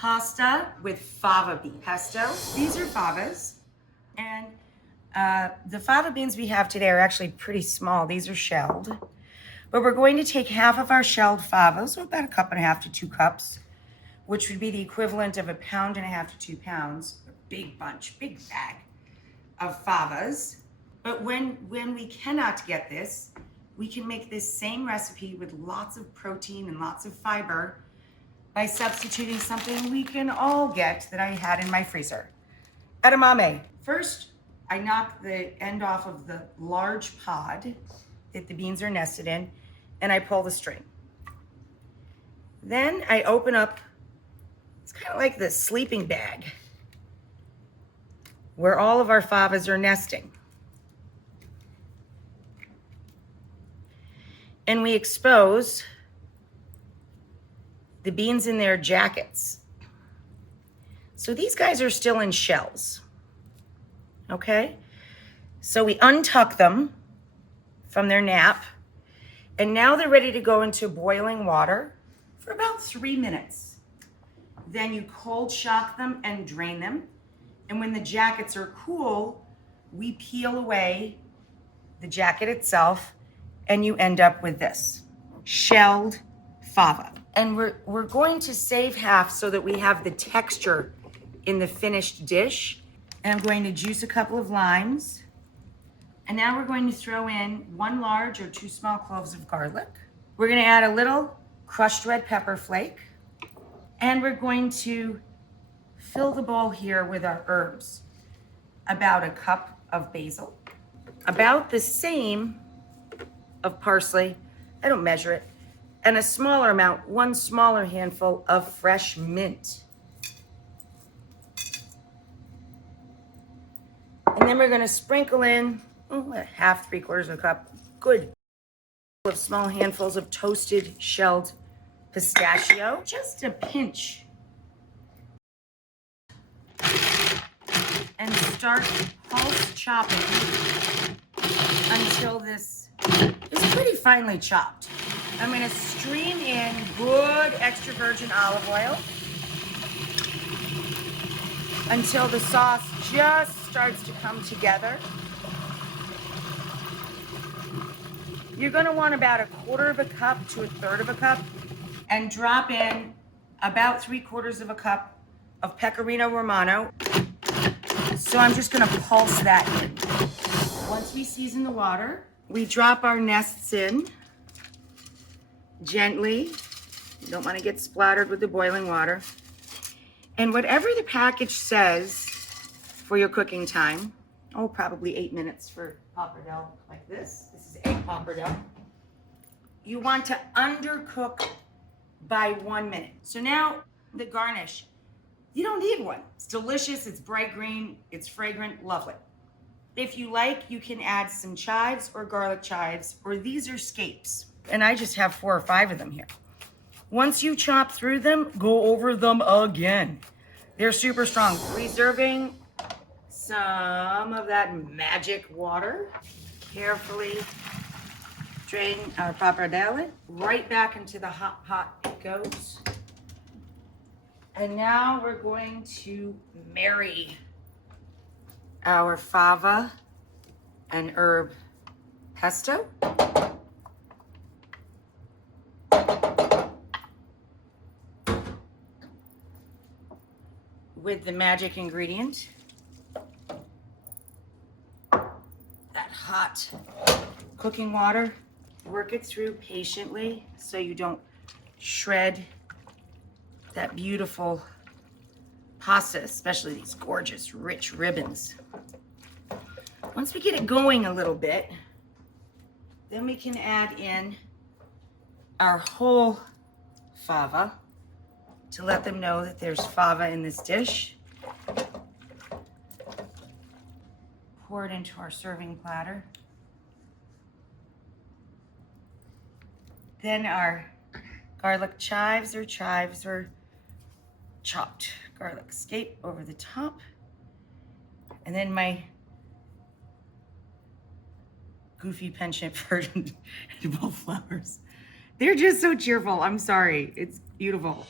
pasta with fava bean pesto. These are favas, and the fava beans we have today are actually pretty small. These are shelled, but we're going to take half of our shelled fava, so about 1.5 cups to 2 cups, which would be the equivalent of 1.5 pounds to 2 pounds, a big bunch, big bag of favas. But when we cannot get this, we can make this same recipe with lots of protein and lots of fiber by substituting something we can all get that I had in my freezer. Edamame. First, I knock the end off of the large pod that the beans are nested in, and I pull the string. Then I open up, it's kind of like the sleeping bag where all of our favas are nesting. And we expose the beans in their jackets. So these guys are still in shells, okay? So we untuck them from their nap, and now they're ready to go into boiling water for about 3 minutes. Then you cold shock them and drain them. And when the jackets are cool, we peel away the jacket itself, and you end up with this, shelled fava. And we're going to save half so that we have the texture in the finished dish. And I'm going to juice a couple of limes. And now we're going to throw in 1 large or 2 small cloves of garlic. We're gonna add a little crushed red pepper flake. And we're going to fill the bowl here with our herbs. About 1 cup of basil, about the same of parsley, I don't measure it, and a smaller amount, 1 smaller handful of fresh mint. And then we're gonna sprinkle in 1/2, 3/4 cup, good, of small handfuls of toasted shelled pistachio, just a pinch. And start pulse chopping until this is pretty finely chopped. I'm going to stream in good extra virgin olive oil until the sauce just starts to come together. You're going to want about 1/4 cup to 1/3 cup, and drop in about 3/4 cup of pecorino romano. So I'm just going to pulse that in. Once we season the water, we drop our nests in gently. You don't want to get splattered with the boiling water. And whatever the package says for your cooking time, probably 8 minutes for pappardelle like this. This is egg pappardelle. You want to undercook by 1 minute. So now the garnish. You don't need one. It's delicious, it's bright green, it's fragrant, lovely. If you like, you can add some chives or garlic chives, or these are scapes. And I just have 4 or 5 of them here. Once you chop through them, go over them again. They're super strong. Reserving some of that magic water. Carefully drain our pappardelle. Right back into the hot pot it goes. And now we're going to marry our fava and herb pesto. With the magic ingredient, that hot cooking water. Work it through patiently so you don't shred that beautiful pasta, especially these gorgeous, rich ribbons. Once we get it going a little bit, then we can add in our whole fava to let them know that there's fava in this dish. Pour it into our serving platter. Then our garlic chives or chopped garlic scape over the top. And then my goofy penchant for edible flowers. They're just so cheerful. I'm sorry. It's beautiful.